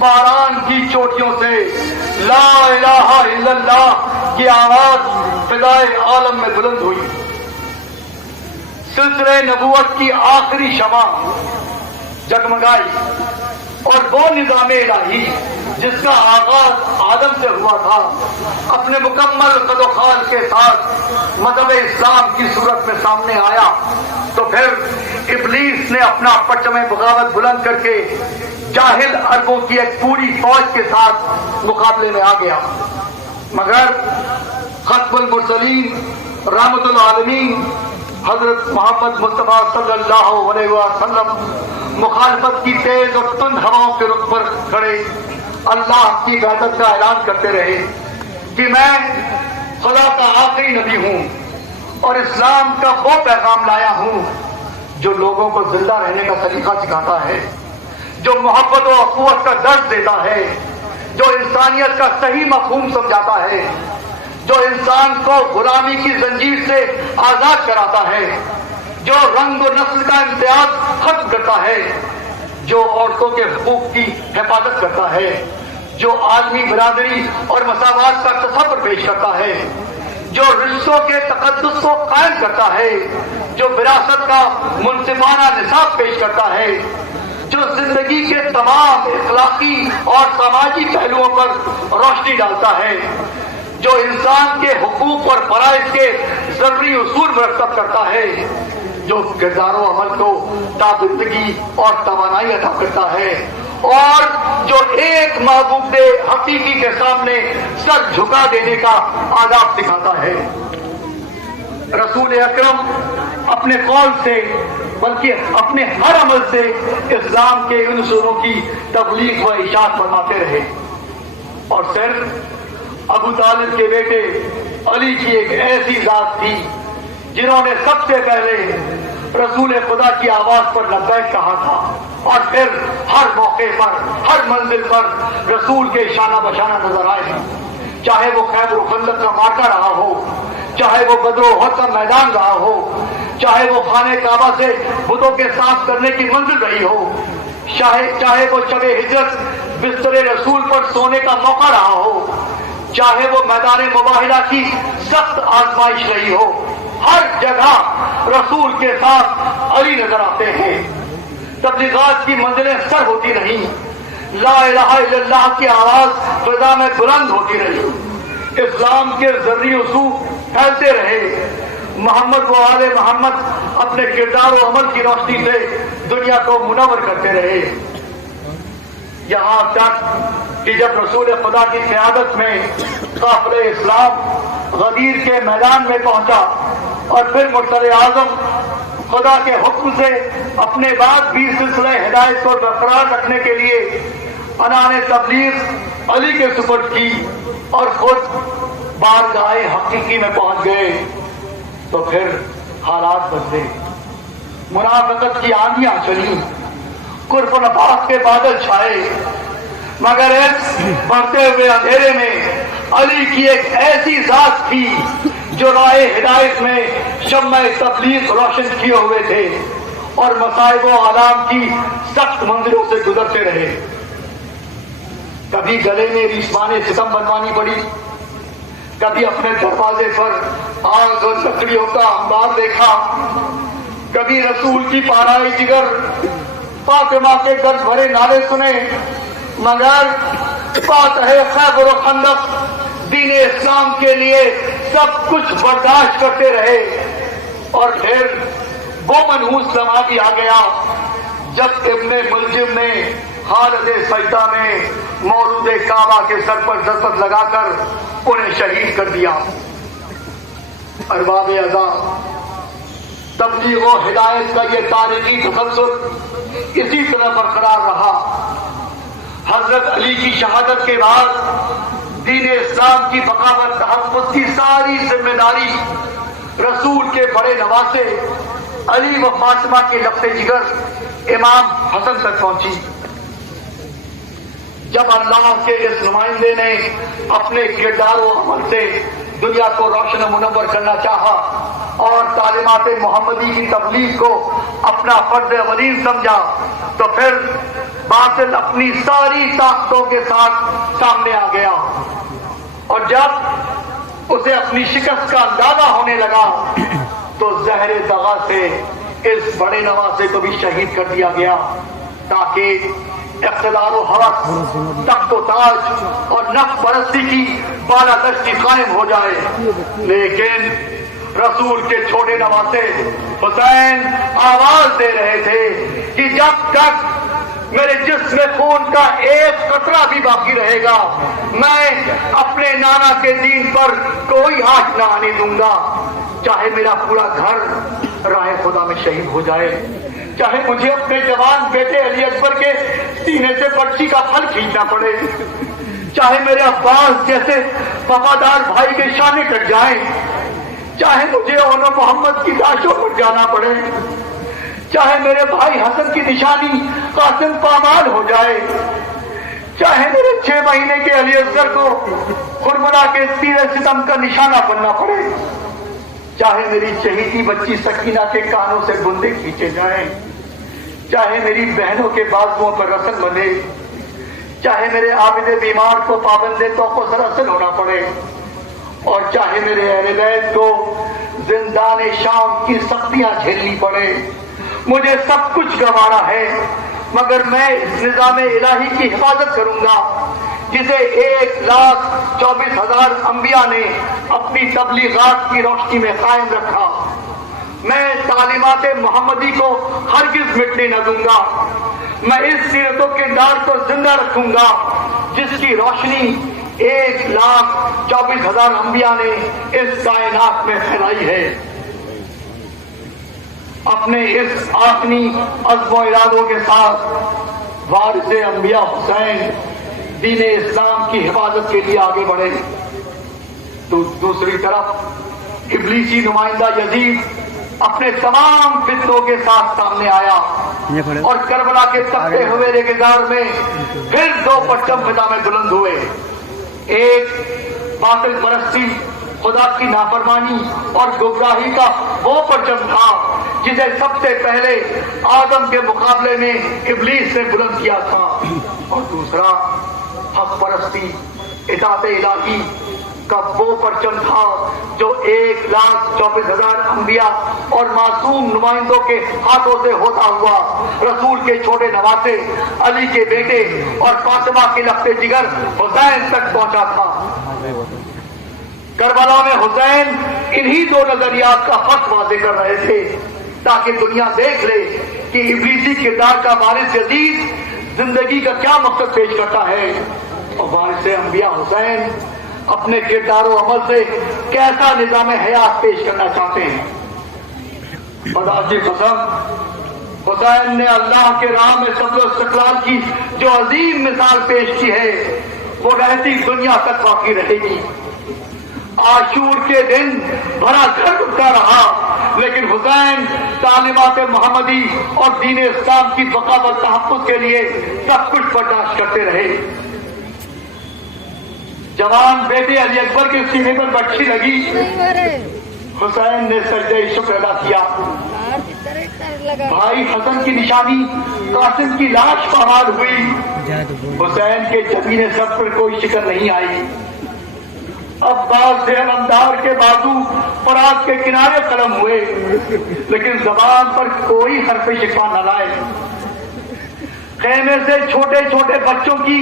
باران کی چوٹیوں سے لا الہ الا اللہ کی آواز فضائے عالم میں بلند ہوئی. سلسلہ نبوت کی آخری شمع جگمگائی اور وہ نظام الہی جس کا آغاز آدم سے ہوا تھا اپنے مکمل قد و خال کے ساتھ مذہب اسلام کی صورت میں سامنے آیا تو پھر ابلیس نے اپنا پرچم بغاوت بلند کر کے جاہل عربوں کی ایک پوری فوج کے ساتھ مقابلے میں آ گیا. مگر ختم المرسلین رحمت العالمین حضرت محمد مصطفیٰ صلی اللہ علیہ وسلم مخالفت کی تیز اور تند ہواؤں کے رخ پر کھڑے اللہ کی عبادت کا اعلان کرتے رہے کہ میں خدا کا آخری نبی ہوں اور اسلام کا وہ پیغام لایا ہوں جو لوگوں کو زندہ رہنے کا طریقہ سکھاتا ہے، جو محبت و اخوت کا درس دیتا ہے، جو انسانیت کا صحیح مفہوم سمجھاتا ہے، جو انسان کو غلامی کی زنجیر سے آزاد کراتا ہے، جو رنگ و نسل کا امتیاز ختم کرتا ہے، جو عورتوں کے حقوق کی حفاظت کرتا ہے، جو عالمی برادری اور مساوات کا تصور پیش کرتا ہے، جو رشتوں کے تقدس کو قائم کرتا ہے، جو وراثت کا منصفانہ نصاب پیش کرتا ہے، جو زندگی کے تمام اخلاقی اور سماجی پہلوؤں پر روشنی ڈالتا ہے، جو انسان کے حقوق اور فرائض کے ضروری اصول مرتب کرتا ہے، جو کردار و عمل کو تابندگی اور توانائی عطا کرتا ہے، اور جو ایک معبود حقیقی کے سامنے سر جھکا دینے کا آداب سکھاتا ہے. رسول اکرم اپنے قول سے بلکہ اپنے ہر عمل سے اسلام کے ان اصولوں کی تبلیغ و اشاعت فرماتے رہے. اور صرف ابو طالب کے بیٹے علی کی ایک ایسی ذات تھی جنہوں نے سب سے پہلے رسول خدا کی آواز پر لبیک کہا تھا اور پھر ہر موقع پر ہر منزل پر رسول کے شانہ بشانہ نظر آئے ہیں، چاہے وہ خیبر و خندق کا مارکا رہا ہو، چاہے وہ بدر و احد کا میدان رہا ہو، چاہے وہ خانہ کعبہ سے بتوں کے صاف کرنے کی منزل رہی ہو، چاہے وہ شب ہجرت بستر رسول پر سونے کا موقع رہا ہو، چاہے وہ میدان مباہلہ کی سخت آزمائش رہی ہو، ہر جگہ رسول کے ساتھ علی نظر آتے ہیں. تبلیغات کی منزلیں سر ہوتی نہیں، لا الہ الا اللہ کی آواز فضا میں بلند ہوتی رہی، اسلام کے ذرعی اصول پھیلتے رہے، محمد و آل محمد اپنے کردار و عمل کی روشنی سے دنیا کو منور کرتے رہے. یہاں تک کہ جب رسول خدا کی قیادت میں قافلہ اسلام غدیر کے میدان میں پہنچا اور پھر مرسل اعظم خدا کے حکم سے اپنے بعد بھی سلسلہ ہدایت کو برقرار رکھنے کے لیے عنان تبلیغ علی کے سپرد کی اور خود بارگاہ حقیقی میں پہنچ گئے تو پھر حالات بدلے، منافقت کی آندیاں چلی، کفر و نفاق کے بادل چھائے، مگر اس بڑھتے ہوئے اندھیرے میں علی کی ایک ایسی ذات تھی جو راہ ہدایت میں شمع تبلیغ روشن کیے ہوئے تھے اور مصائب و آلام کی سخت منزلوں سے گزرتے رہے. کبھی گلے میں ریشمان ستم بنوانی پڑی، کبھی اپنے دروازے پر آگ اور لکڑیوں کا انبار دیکھا، کبھی رسول کی پارائی جگر فاطمہ کے درد بھرے نعرے سنے، مگر فاتح خیبر و خندق دین اسلام کے لیے سب کچھ برداشت کرتے رہے. اور پھر وہ منحوس لمحہ بھی آ گیا جب ابن ملجم نے حالت سجدہ میں مولود کعبہ کے سر پر ضربت لگا کر انہیں شہید کر دیا. ارباب اعضا، تبلیغ و ہدایت کا یہ تاریخی تسلسل اسی طرح برقرار رہا. حضرت علی کی شہادت کے بعد دین اسلام کی بقا و تحفظ کی ساری ذمہ داری رسول کے بڑے نواسے علی و فاطمہ کے لفظ جگر امام حسن تک پہنچی. جب اللہ کے اس نمائندے نے اپنے کردار و عمل سے دنیا کو روشن و منور کرنا چاہا اور تعلیمات محمدی کی تبلیغ کو اپنا فرض اولین سمجھا تو پھر باطل اپنی ساری طاقتوں کے ساتھ سامنے آ گیا، اور جب اسے اپنی شکست کا اندازہ ہونے لگا تو زہر دغا سے اس بڑے نواسے کو بھی شہید کر دیا گیا، تاکہ اقتدار و ہوس، تخت و تاج اور نفس پرستی کی بالادستی قائم ہو جائے۔ لیکن رسول کے چھوٹے نواسے حسین آواز دے رہے تھے کہ جب تک میرے جسم میں خون کا ایک قطرہ بھی باقی رہے گا، میں اپنے نانا کے دین پر کوئی آنچ نہ آنے دوں گا، چاہے میرا پورا گھر راہ خدا میں شہید ہو جائے، چاہے مجھے اپنے جوان بیٹے علی اکبر کے سینے سے برچی کا پھل کھینچنا پڑے، چاہے میرے عباس جیسے وفادار بھائی کے شانے کٹ جائیں، چاہے مجھے اون محمد کی لاشوں پر جانا پڑے، چاہے میرے بھائی حسن کی نشانی قاسم پامال ہو جائے، چاہے میرے 6 مہینے کے علی اصغر کو خرملا کے تیر ستم کا نشانہ بننا پڑے، چاہے میری شہیدی بچی سکینہ کے کانوں سے بندے کھینچے جائیں، چاہے میری بہنوں کے بازوؤں پر رسن بندے، چاہے میرے عابد بیمار کو پابند توق و سراسل ہونا پڑے، اور چاہے میرے اہل بیت کو زندان شام کی سختیاں جھیلنی پڑے، مجھے سب کچھ گنوانا ہے، مگر میں اس نظام الہی کی حفاظت کروں گا جسے 1,24,000 انبیاء نے اپنی تبلیغات کی روشنی میں قائم رکھا۔ میں تعلیمات محمدی کو ہرگز مٹنے نہ دوں گا، میں اس سیرت و کردار کو زندہ رکھوں گا جس کی روشنی 1,24,000 انبیاء نے اس کائنات میں پھیلائی ہے۔ اپنے اس آخری عزم و ارادوں کے ساتھ وارث انبیاء حسین دین اسلام کی حفاظت کے لیے آگے بڑھے، تو دوسری طرف ابلیسی نمائندہ یزید اپنے تمام فتنوں کے ساتھ سامنے آیا، اور کربلا کے تپتے ہوئے ریگزار میں پھر 2 پرچم فضا میں بلند ہوئے، ایک باطل پرستی، خدا کی نافرمانی اور گمراہی کا وہ پرچم تھا جسے سب سے پہلے آدم کے مقابلے میں ابلیس نے بلند کیا تھا، اور دوسرا حق پرستی، اطاعت الہی کا وہ پرچم تھا جو 1,24,000 انبیاء اور معصوم نمائندوں کے ہاتھوں سے ہوتا ہوا رسول کے چھوٹے نواسے علی کے بیٹے اور فاطمہ کے لخت جگر حسین تک پہنچا تھا۔ کربلا میں حسین انہی 2 نظریات کا فرق واضح کر رہے تھے تاکہ دنیا دیکھ لے کہ ابلیسی کردار کا وارث یزید زندگی کا کیا مقصد پیش کرتا ہے، اور وارث انبیاء حسین اپنے کردار و عمل سے کیسا نظام حیات پیش کرنا چاہتے ہیں۔ خدا کی قسم، حسین نے اللہ کے راہ میں صبر و استقلال کی جو عظیم مثال پیش کی ہے وہ رہتی دنیا تک باقی رہے گی۔ عاشور کے دن بھرا گھر اٹھتا رہا، لیکن حسین تعلیمات محمدی اور دین اسلام کی بقا و تحفظ کے لیے سب کچھ برداشت کرتے رہے۔ جوان بیٹے علی اکبر کے سینے پر بچی لگی، حسین نے سجدہ شکر ادا کیا۔ بھائی حسن کی نشانی قاسم کی لاش پامال ہوئی، حسین کے جبین سر پر کوئی شکر نہیں آئی۔ عباس سے علمدار کے بازو فرات کے کنارے قلم ہوئے، لیکن زبان پر کوئی حرف شفا نہ لائے۔ خیمے سے چھوٹے چھوٹے بچوں کی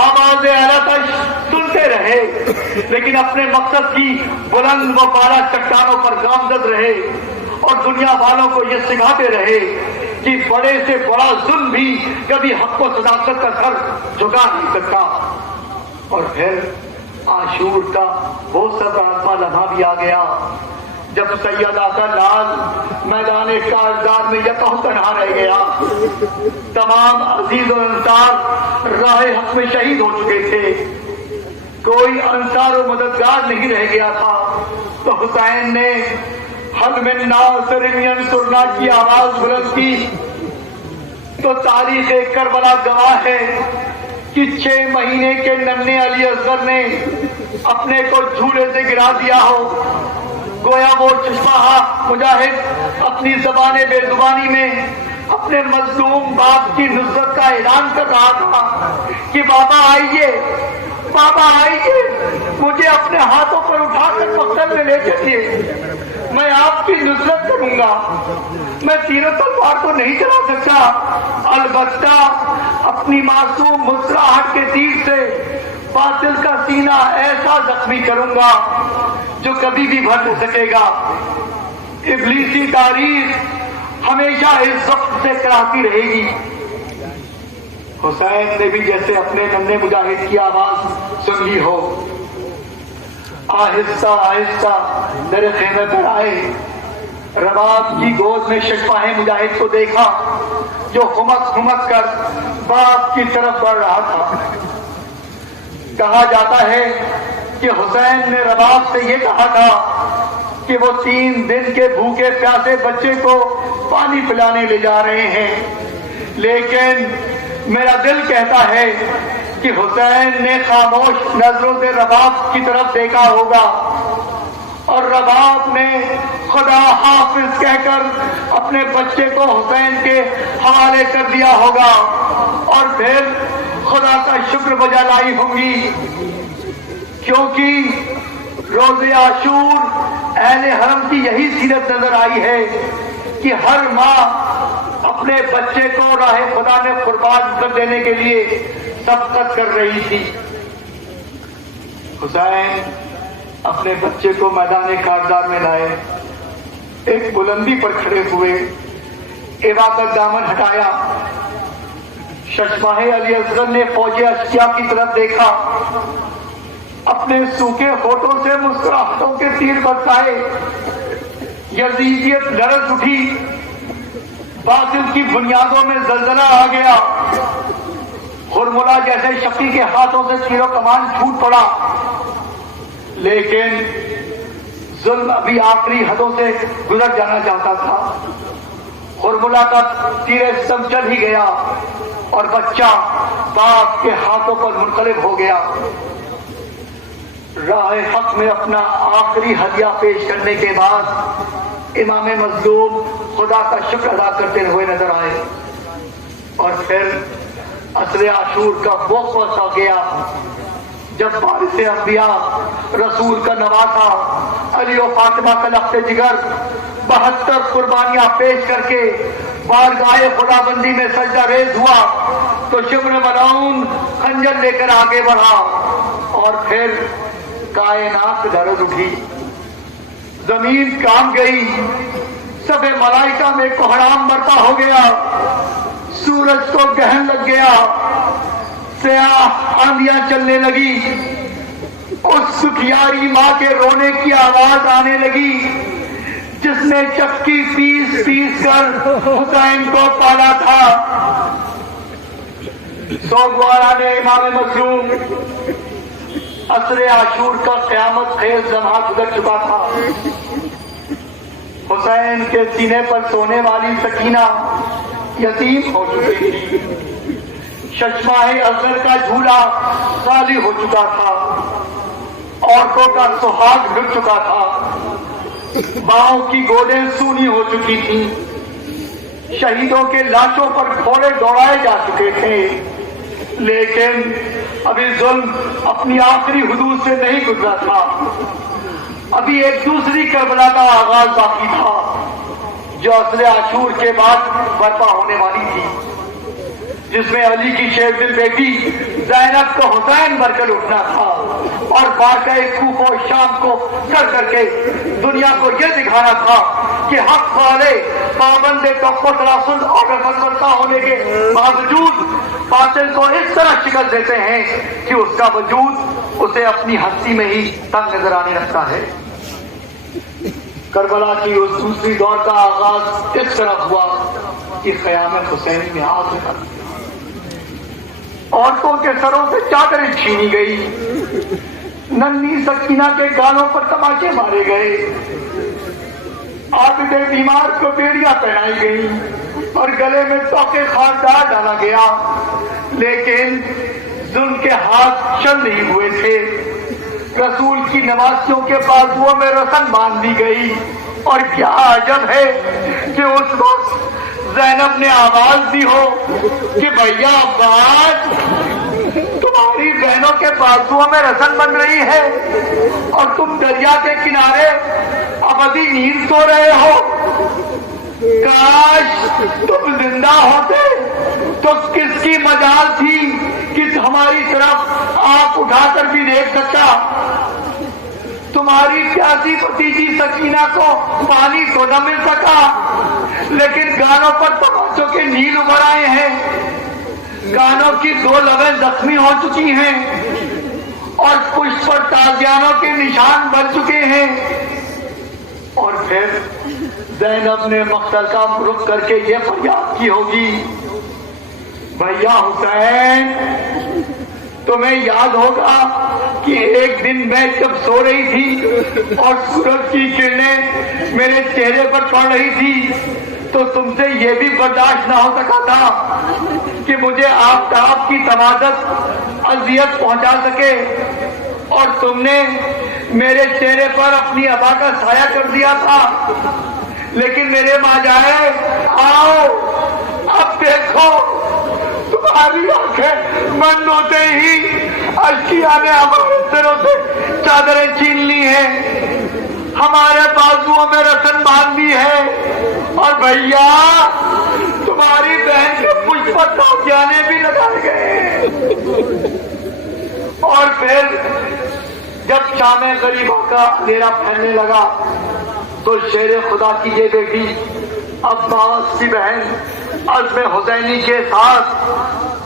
آواز آلاتش سنتے رہے، لیکن اپنے مقصد کی بلند و بالا چٹانوں پر گامزد رہے، اور دنیا والوں کو یہ سکھاتے رہے کہ بڑے سے بڑا ظلم بھی کبھی حق و صداقت کا سر جھکا نہیں سکتا۔ اور پھر عاشور کا وہ صبر لمحہ بھی آ گیا جب سید آقا لال میدان کارزار میں یکہ تنہا رہ گیا۔ تمام عزیز و انصار راہ حق میں شہید ہو چکے تھے، کوئی انصار و مددگار نہیں رہ گیا تھا، تو حسین نے حل من ناصر ینصرنا کی آواز بلند کی، تو تاریخ کربلا گواہ ہے کہ 6 مہینے کے ننھے علی اصغر نے اپنے کو جھولے سے گرا دیا ہو، گویا وہ چشمہ مجاہد اپنی زبان بے زبانی میں اپنے مظلوم باپ کی نصرت کا اعلان کر رہا تھا کہ بابا آئیے، بابا آئیے، مجھے اپنے ہاتھوں پر اٹھا کر مقتل میں لے چلیے، میں آپ کی نصرت کروں گا، میں تیر و تلوار تو نہیں چلا سکتا، البتہ اپنی معصوم مسکراہٹ کے تیر سے باطل کا سینہ ایسا زخمی کروں گا جو کبھی بھی بھر نہیں سکے گا۔ ابلیسی تاریخ ہمیشہ اس وقت سے کراتی رہے گی۔ حسین نے بھی جیسے اپنے ننھے مجاہد کی آواز سن لی ہو، آہستہ آہستہ در خیمے پر آئے، رباب کی گود میں ششماہ مجاہد کو دیکھا جو خمک خمک کر باپ کی طرف بڑھ رہا تھا۔ کہا جاتا ہے کہ حسین نے رباب سے یہ کہا تھا کہ وہ 3 دن کے بھوکے پیاسے بچے کو پانی پلانے لے جا رہے ہیں، لیکن میرا دل کہتا ہے کہ حسین نے خاموش نظروں سے رباب کی طرف دیکھا ہوگا اور رباب نے خدا حافظ کہہ کر اپنے بچے کو حسین کے حوالے کر دیا ہوگا اور پھر خدا کا شکر بجا لائی ہوں گی، کیونکہ روز عاشور اہل حرم کی یہی سیرت نظر آئی ہے کہ ہر ماں اپنے بچے کو راہ خدا میں قربان کر دینے کے لیے سبقت کر رہی تھی۔ حسین اپنے بچے کو میدان کارزار میں لائے، ایک بلندی پر کھڑے ہوئے، ایوا کا دامن ہٹایا، ششماہ علی اصغر نے فوج اشکیا کی طرف دیکھا، اپنے سوکھے ہونٹوں سے مسکراہٹوں کے تیر برسائے، یزیدیت لرز اٹھی، باطل کی بنیادوں میں زلزلہ آ گیا، ہرملا جیسے شقی کے ہاتھوں سے تیر و کمان چھوٹ پڑا، لیکن ظلم ابھی آخری حدوں سے گزر جانا چاہتا تھا۔ ہرملا کا تیر ستم چل ہی گیا اور بچہ باپ کے ہاتھوں پر منقلب ہو گیا۔ راہ حق میں اپنا آخری ہدیہ پیش کرنے کے بعد امام مظلوم خدا کا شکر ادا کرتے ہوئے نظر آئے، اور پھر عصر عاشور کا وہ وقت آ گیا جب وارث انبیاء رسول کا نواسا علی و فاطمہ کا لخت جگر 72 قربانیاں پیش کر کے بارگاہ خدا بندی میں سجدہ ریز ہوا تو شبر ملعون خنجر لے کر آگے بڑھا، اور پھر کائنات لرز اٹھی، زمین کام گئی، سب ملائکہ میں کوہرام برپا ہو گیا، سورج کو گہن لگ گیا، سیاہ آندیاں چلنے لگی، اس سکھیاری ماں کے رونے کی آواز آنے لگی جس نے چکی پیس پیس کر حسین کو پالا تھا۔ سوگوارا نے امام مظلوم، عصر عاشور کا قیامت خیز لمحہ گزر چکا تھا، حسین کے سینے پر سونے والی سکینہ یتیم ہو چکی تھی، ششماہ اصغر کا جھولا خالی ہو چکا تھا، عورتوں کا سہاگ گر چکا تھا، باؤں کی گودیں سونی ہو چکی تھیں، شہیدوں کے لاشوں پر گھوڑے دوڑائے جا چکے تھے، لیکن ابھی ظلم اپنی آخری حدود سے نہیں گزرا تھا، ابھی ایک دوسری کربلا کا آغاز باقی تھا جو عصر عاشور کے بعد برپا ہونے والی تھی، جس میں علی کی شیر دل بیٹی زینب کو حسین بن کر اٹھنا تھا اور واقعہ کوفہ و شام کو کر کے دنیا کو یہ دکھانا تھا کہ حق والے پابند توقع تناسل اور رفت ہونے کے باوجود باطل کو اس طرح شکل دیتے ہیں کہ اس کا وجود اسے اپنی ہستی میں ہی تنگ نظر آنے لگتا ہے۔ کربلا کی اس دوسری دور کا آغاز اس طرح ہوا کہ خیام حسین میں آگ لگا، عورتوں کے سروں سے چادریں چھینی گئی، ننھی سکینہ کے گالوں پر تماچے مارے گئے، عابد بیمار کو بیڑیاں پہنائی گئی اور گلے میں توقے خاردار ڈالا گیا، لیکن ظلم کے ہاتھ چل نہیں ہوئے تھے۔ رسول کی نواسیوں کے بازوؤں میں رسن باندھ دی گئی، اور کیا عجب ہے کہ اس وقت زینب نے آواز دی ہو کہ بھیا عباس تمہاری بہنوں کے بازوؤں میں رسن بن رہی ہے اور تم دریا کے کنارے ابدی نیند سو رہے ہو، کاش تم زندہ ہوتے تو کس کی مجال تھی کہ ہماری طرف آنکھ اٹھا کر بھی دیکھ سکتا۔ تمہاری پیاسی بھتیجی سکینہ کو پانی تو نہ مل سکا، لیکن گانوں پر تماچوں کے نیل ابھر آئے ہیں، گانوں کی 2 لبیں زخمی ہو چکی ہیں اور پشت پر تازیانوں کے نشان بن چکے ہیں۔ اور پھر زینب نے مقتل کا رخ کر کے یہ فریاد کی ہوگی، بھیا حسین تمہیں یاد ہوگا کہ ایک دن میں جب سو رہی تھی اور سورج کی کرنیں میرے چہرے پر پڑ رہی تھی تو تم سے یہ بھی برداشت نہ ہو سکا تھا کہ مجھے آفتاب کی تمازت اذیت پہنچا سکے، اور تم نے میرے چہرے پر اپنی ابا کا سایہ کر دیا تھا، لیکن میرے ماں جائے آؤ اب دیکھو تمہاری آنکھیں بند ہوتے ہی اشکیا نے ہمارے سروں سے چادریں چھین لی ہیں، ہمارے بازوؤں میں رسن باندھ دی ہے، اور بھیا تمہاری بہن کے مجھ پر تازیانے بھی لگائے گئے۔ اور پھر جب شام غریبہ کا اندھیرا پھیلنے لگا تو شیر خدا کی یہ بیٹی عباس کی بہن عزم حسینی کے ساتھ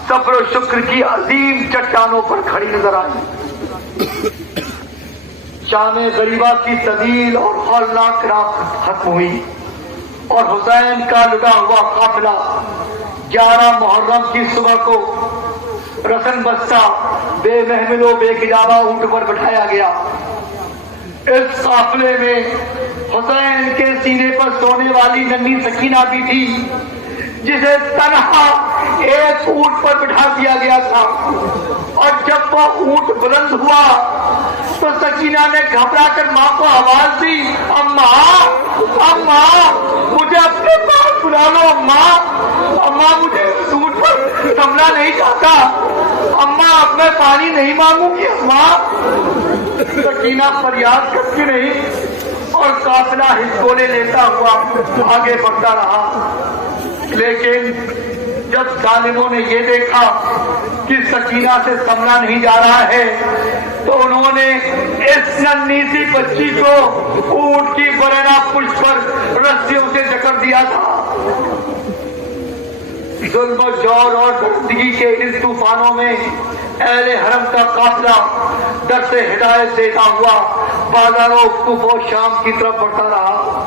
صبر و شکر کی عظیم چٹانوں پر کھڑی نظر آئی۔ شام غریبہ کی طویل اور ہولناک رات ختم ہوئی اور حسین کا لٹا ہوا قافلہ 11 محرم کی صبح کو رسن بستہ بے محمل و بے کجاوہ اونٹ پر بٹھایا گیا۔ اس قافلے میں حسین کے سینے پر سونے والی ننھی سکینہ بھی تھی، جسے تنہا ایک اونٹ پر بٹھا دیا گیا تھا، اور جب وہ اونٹ بلند ہوا تو سکینہ نے گھبرا کر ماں کو آواز دی، اماں اماں مجھے اپنے پاس بلا لو، اماں مجھے اونٹ پر سنبھلا نہیں چاہتا، اماں اب میں پانی نہیں مانگوں گی اماں۔ سکینہ فریاد کرتی نہیں اور قافلہ ہچکولے لیتا ہوا آگے بڑھتا رہا، لیکن جب ظالموں نے یہ دیکھا کہ سکینہ سے سنبھلا نہیں جا رہا ہے تو انہوں نے اس ننھی سی بچی کو اونٹ کی برنا پشت پر رسیوں سے جکڑ دیا تھا۔ ظلم و جور اور درندگی کے ان طوفانوں میں اہل حرم کا قافلہ در سے ہدایت دیتا ہوا بازاروں کوف و شام کی طرف بڑھتا رہا،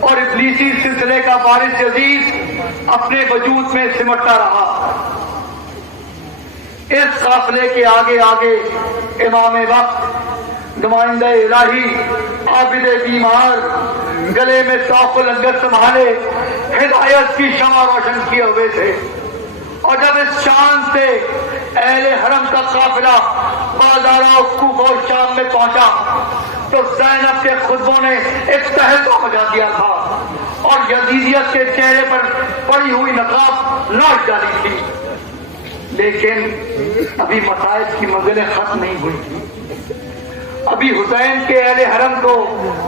اور ابلیسی سلسلے کا وارث یزید اپنے وجود میں سمٹتا رہا۔ اس قافلے کے آگے آگے امام وقت، نمائندہ الہی، عابد بیمار، گلے میں طوق و لنگر سنبھالے ہدایت کی شمع روشن کیے ہوئے تھے، اور جب اس شان سے اہل حرم کا قافلہ بازاروں کوف و شام میں پہنچا تو زینب کے خطبوں نے ایک تہلکہ مچا دیا تھا اور یزیدیت کے چہرے پر پڑی ہوئی نقاب لوٹ ڈالی تھی، لیکن ابھی مصائب کی منزلیں ختم نہیں ہوئی تھی۔ ابھی حسین کے اہل حرم کو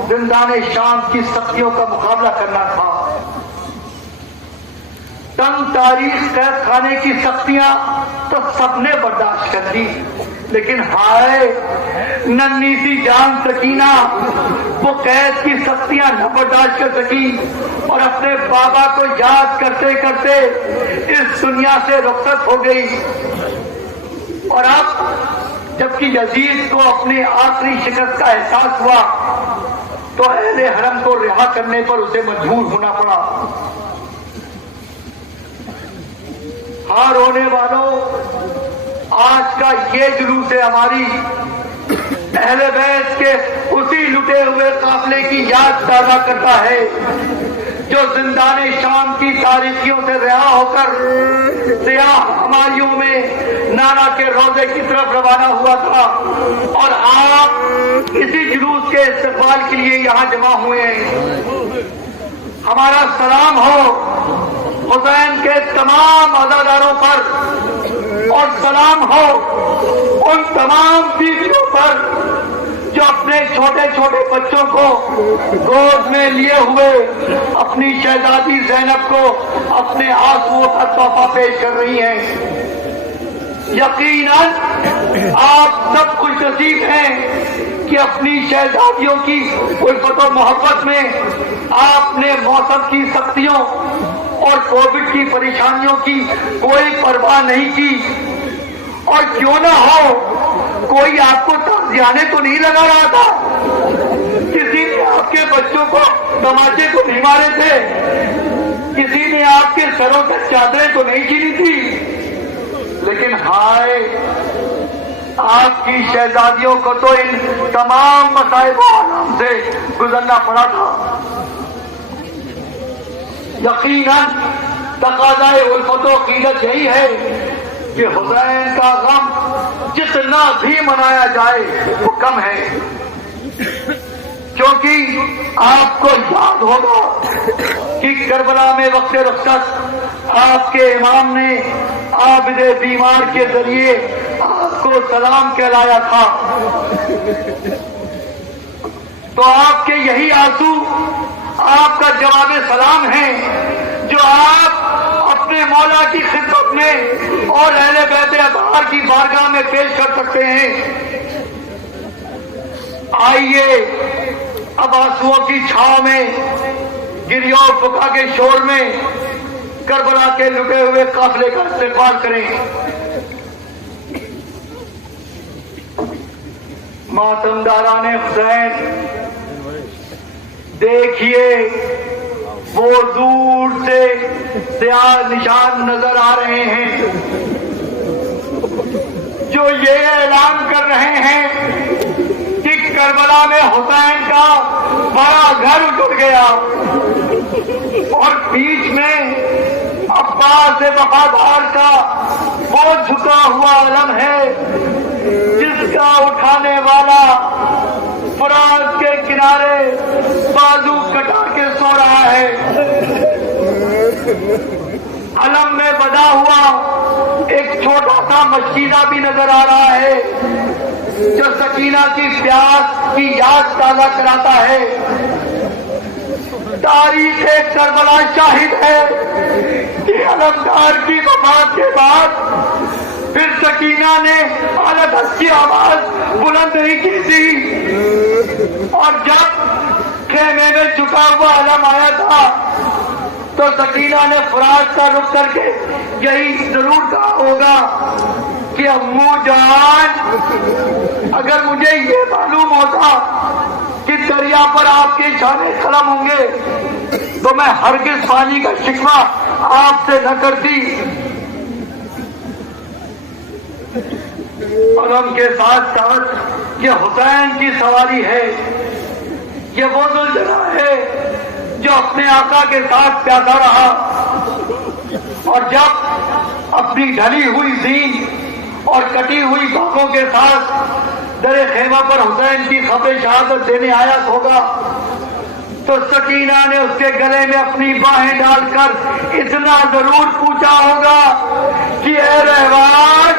زندان شام کی سختیوں کا مقابلہ کرنا تھا۔ تنگ تاریخ قید خانے کی سختیاں تو سب نے برداشت کر لی، لیکن ہائے ننھی سی جان سکینہ وہ قید کی سختیاں نہ برداشت کر سکی اور اپنے بابا کو یاد کرتے کرتے اس دنیا سے رخصت ہو گئی۔ اور اب جبکہ یزید کو اپنی آخری شکست کا احساس ہوا تو اہل حرم کو رہا کرنے پر اسے مجبور ہونا پڑا۔ ہاں رونے والوں، آج کا یہ جلوس ہماری اہل بیت کے اسی لٹے ہوئے قافلے کی یاد تازہ کرتا ہے جو زندان شام کی تاریکیوں سے رہا ہو کر سیاہ ہماریوں میں نانا کے روضے کی طرف روانہ ہوا تھا، اور آپ اسی جلوس کے استقبال کے لیے یہاں جمع ہوئے ہیں۔ ہمارا سلام ہو حسین کے تمام عزاداروں پر اور سلام ہو ان تمام بیویوں پر جو اپنے چھوٹے چھوٹے بچوں کو گود میں لیے ہوئے اپنی شہزادی زینب کو اپنے آنسوؤں کا تحفہ پیش کر رہی ہیں۔ یقیناً آپ سب خوش نصیب ہیں کہ اپنی شہزادیوں کی الفت و محبت میں آپ نے موسم کی سختیوں اور کووڈ کی پریشانیوں کی کوئی پرواہ نہیں کی، اور کیوں نہ ہو کوئی آپ کو تعزیانے تو نہیں لگا رہا تھا، کسی نے آپ کے بچوں کو تماچے تو نہیں مارے تھے، کسی نے آپ کے سروں تک چادریں تو نہیں چھینی تھی، لیکن ہائے آپ کی شہزادیوں کو تو ان تمام مصائب و آلام سے گزرنا پڑا تھا۔ یقیناً تقاضائے الفت و عقیدت یہی ہے کہ حسین کا غم جتنا بھی منایا جائے وہ کم ہے، کیونکہ آپ کو یاد ہوگا کہ کربلا میں وقت رخصت آپ کے امام نے عابد بیمار کے ذریعے آپ کو سلام کہلایا تھا، تو آپ کے یہی آنسو آپ کا جواب سلام ہے جو آپ اپنے مولا کی خدمت میں اور اہل بیت اطہار کی بارگاہ میں پیش کر سکتے ہیں۔ آئیے اب آنسوؤں کی چھاؤں میں گریہ و بکا کے شور میں کربلا کے لٹے ہوئے قافلے کا استقبال کریں۔ ماتمداران حسین دیکھیے وہ دور سے سیاہ نشان نظر آ رہے ہیں جو یہ اعلان کر رہے ہیں کہ کربلا میں حسین کا بڑا گھر اجڑ گیا، اور بیچ میں عباس وفادار کا وہ جھکا ہوا علم ہے جس کا اٹھانے والا فرات کے کنارے بازو کٹا کے سو رہا ہے۔ علم میں بدا ہوا ایک چھوٹا سا مشکیزہ بھی نظر آ رہا ہے جو سکینہ کی پیاس کی یاد تازہ کراتا ہے۔ تاریخ کربلا شاہد ہے کہ علمدار کی وفات کے بعد پھر سکینہ نے حالت کی آواز بلند نہیں کی تھی، اور جب خیمے میں جھکا ہوا علم آیا تھا تو سکینہ نے فرات کا رخ کر کے یہی ضرور کہا ہوگا کہ امو جان، اگر مجھے یہ معلوم ہوتا کہ دریا پر آپ کے چھانے قلم ہوں گے تو میں ہرگز پانی کا شکوہ آپ سے نہ کرتی۔ علم کے ساتھ ساتھ یہ حسین کی سواری ہے، یہ وہ ذوالجلال ہے جو اپنے آقا کے ساتھ پیاسا رہا، اور جب اپنی ڈھلی ہوئی زین اور کٹی ہوئی بانہوں کے ساتھ در خیمہ پر حسین کی خبر شہادت دینے آیا ہوگا تو سکینہ نے اس کے گلے میں اپنی باہیں ڈال کر اتنا ضرور پوچھا ہوگا کہ اے رہوان،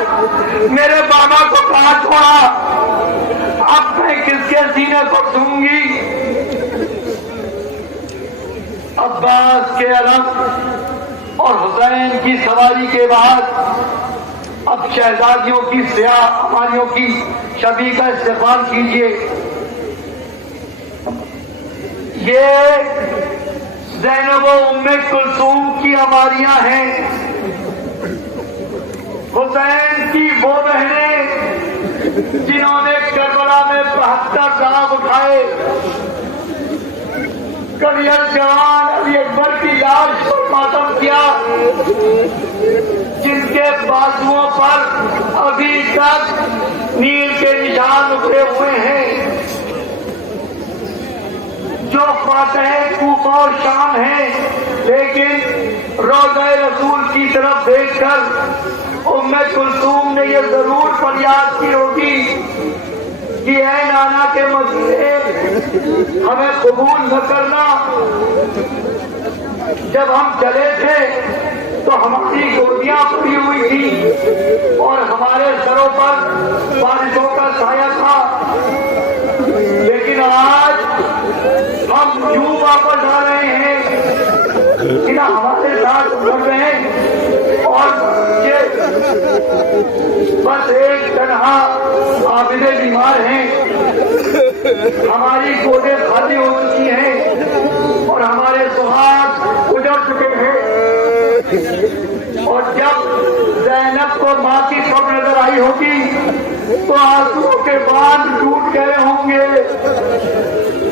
میرے بابا کو کہاں چھوڑا، اب میں کس کے سینے کو دوں گی۔ عباس کے علم اور حسین کی سواری کے بعد اب شہزادیوں کی سیاہ اماریوں کی شبیہ کا استقبال کیجیے۔ یہ زینب و ام کلثوم کی اماریاں ہیں، حسین کی وہ بہنیں جنہوں نے کربلا میں 72 داغ اٹھائے، کریل جوان علی اکبر کی لاش پر ماتم کیا، جن کے بازوؤں پر ابھی تک نیل کے نشان اترے ہوئے ہیں، جو فاتح کوفہ اور شام ہیں، لیکن روضہ رسول کی طرف دیکھ کر ام کلثوم نے یہ ضرور فریاد کی ہوگی کہ اے نانا کے مسئلے ہمیں قبول نہ کرنا، جب ہم چلے تھے تو ہماری گودیاں پڑی ہوئی تھی اور ہمارے سروں پر بارشوں کا سایہ تھا، لیکن آج ہم یوں واپس آ رہے ہیں کہ نہ ہمارے ساتھ بڑھ رہے ہیں اور بس ایک تنہا عابدے بیمار ہیں، ہماری گودیں خالی ہو چکی ہیں اور ہمارے سہاگ اجڑ چکے ہیں۔ اور جب زینب کو ماں کی قبر نظر آئی ہوگی تو آنسوؤں کے باندھ ٹوٹ گئے ہوں گے،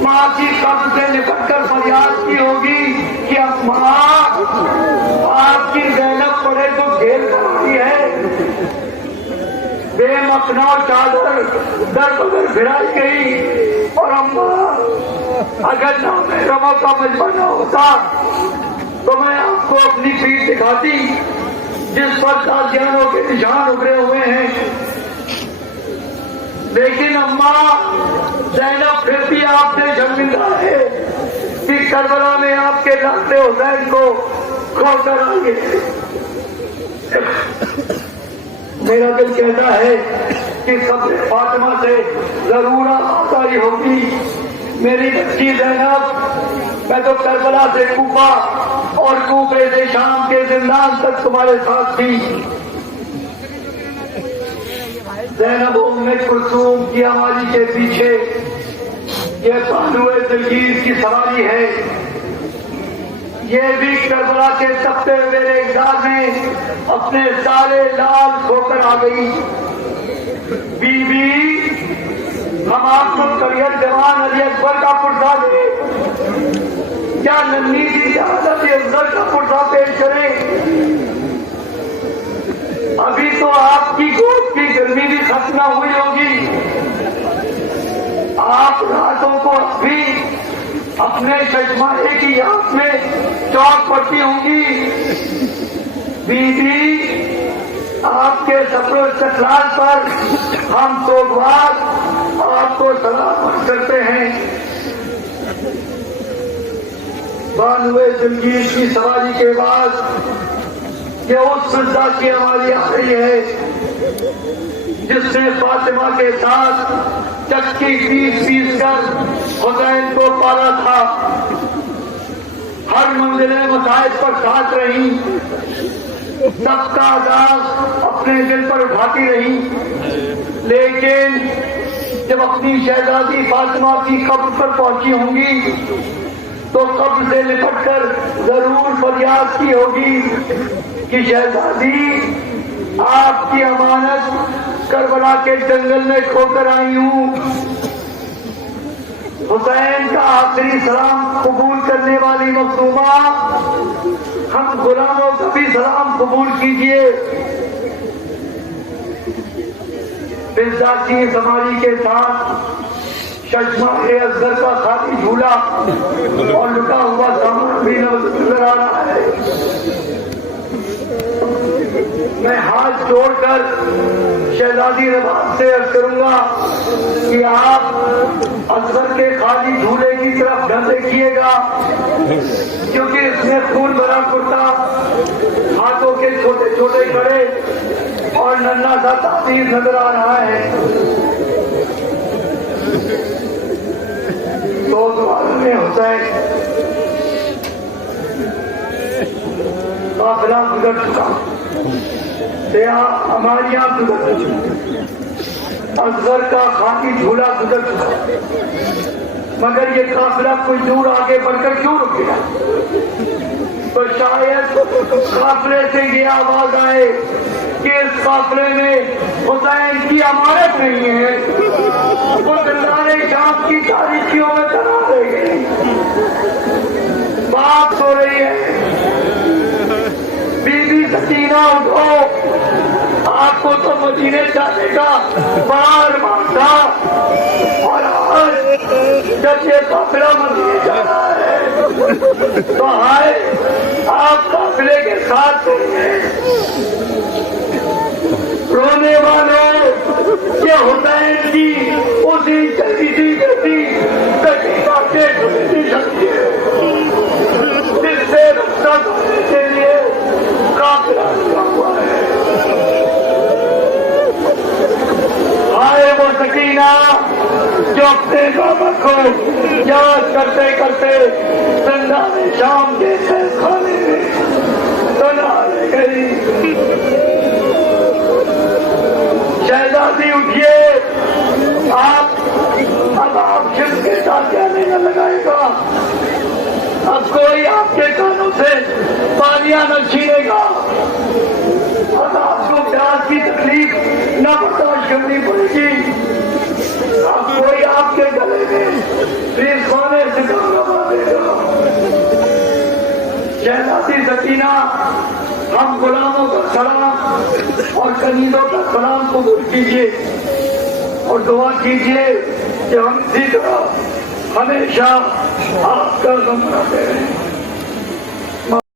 ماں کی قبر سے لپٹ کر فریاد کی ہوگی کہ اب ماں آپ کی زینب پڑے تو گھیر کر آئی ہے، بے مکھنا چادر در بدر پھرائی گئی، اور اماں اگر نام رموں کا مجمع نہ ہوتا تو میں آپ کو اپنی پیٹھ دکھاتی جس پر تازیانوں کے نشان ابھرے ہوئے ہیں، لیکن اماں زینب پھر بھی آپ سے شرمندہ ہے کہ کربلا میں آپ کے لاشے حسین کو کھو کر آئے۔ میرا دل کہتا ہے کہ قبر فاطمہ سے ضرور آسائی ہوگی۔ میری بچی زینب، میں تو کربلا سے کوفہ اور کوفے سے شام کے زندان تک تمہارے ساتھ تھی۔ زینب ام کلثوم کی آوازی کے پیچھے یہ بانوئے دلگیر کی سواری ہے، یہ بھی کربلا کے تپتے ہوئے اقدار میں اپنے سارے لال کھو کر آ گئی۔ بی بی، ہم آپ کو کریئر جوان علی اکبر کا پرزا دیں یا ننھی سی جہازت افضل کا پرزا پیش کریں؟ ابھی تو آپ کی گود کی گرمی بھی ختم نہ ہوئی ہوگی، آپ راتوں کو ابھی اپنے چشمائے کی یاد میں چوک پڑتی ہوں گی۔ بی بی، آپ کے سفر و استقلال پر ہم سوگوار آپ کو سلام کرتے ہیں۔ بانوئے دلگیر کی سواری کے بعد یہ اس سجدہ کی آواز آ رہی ہے جس نے فاطمہ کے ساتھ چکی پیس کر حسین کو پالا تھا، ہر منزلیں مساعد پر ساتھ رہی، سب کا عذاب اپنے دل پر اٹھاتی رہی، لیکن جب اپنی شہزادی فاطمہ کی قبر پر پہنچی ہوں گی تو قبر سے لپٹ کر ضرور فریاد کی ہوگی کہ شہزادی، آپ کی امانت کربلا کے جنگل میں کھو کر آئی ہوں، حسین کا آخری سلام قبول کرنے والی مخدومہ، ہم غلاموں کا بھی سلام قبول کیجیے۔ فضا کی سواری کے ساتھ چشمہ اصغر کا خالی جھولا اور لٹا ہوا سامان بھی نظر آ رہا ہے۔ میں ہاتھ جوڑ کر شہزادی رباب سے عرض کروں گا کہ آپ اصغر کے خالی جھولے کی طرف نہ دیکھیے گا، کیونکہ اس میں خون بھرا کرتا، ہاتھوں کے چھوٹے چھوٹے کڑے اور ننھا سا تاثیر نظر آ رہا ہے۔ تو سوال میں حسین قافلہ گزر چکا، سیاہ ہماریاں گزر چکی، اصغر کا خاکی جھولا گزر چکا، مگر یہ قافلہ کوئی دور آگے بڑھ کر کیوں رک گیا؟ تو شاید قافلے سے یہ آواز آئے کہ اس قافلے میں حسین کی امانت نہیں ہے، وہ دلدار شام کی تاریخیوں میں تنا رہ گئی۔ بات ہو رہی ہے، بی بی سکینہ اٹھو، آپ کو تو مدینے جانے کا بڑا ارمان تھا، اور آج جب یہ قافلہ مدینے جا رہا ہے تو ہائے آپ قافلے کے ساتھ ہیں۔ رونے والوں، یہ حسین کی اسی چلیتی بیٹی سکینہ کے ڈھونڈی شکتی ہے جس سے سکینہ جو اپنے بابا کو یاد کرتے کرتے زندان شام کے خانے میں سنا لے گئی. شہزادی اٹھیے اب آپ شب کے ساتھ جانے نہ لگائے گا. اب کوئی آپ کے کانوں سے پانیاں نہ چھینے گا. اب آپ کو پیاس کی تکلیف نہ برداشت کرنی پڑے گی. اب کوئی آپ کے گلے میں ریز خانے سے کام لگا دے گا. شہزادی سکینہ ہم غلاموں کا سلام اور کنیزوں کا سلام قبول کیجیے اور دعا کیجیے کہ ہم اسی طرح ہمیشہ آپ کا غم کرتے رہیں.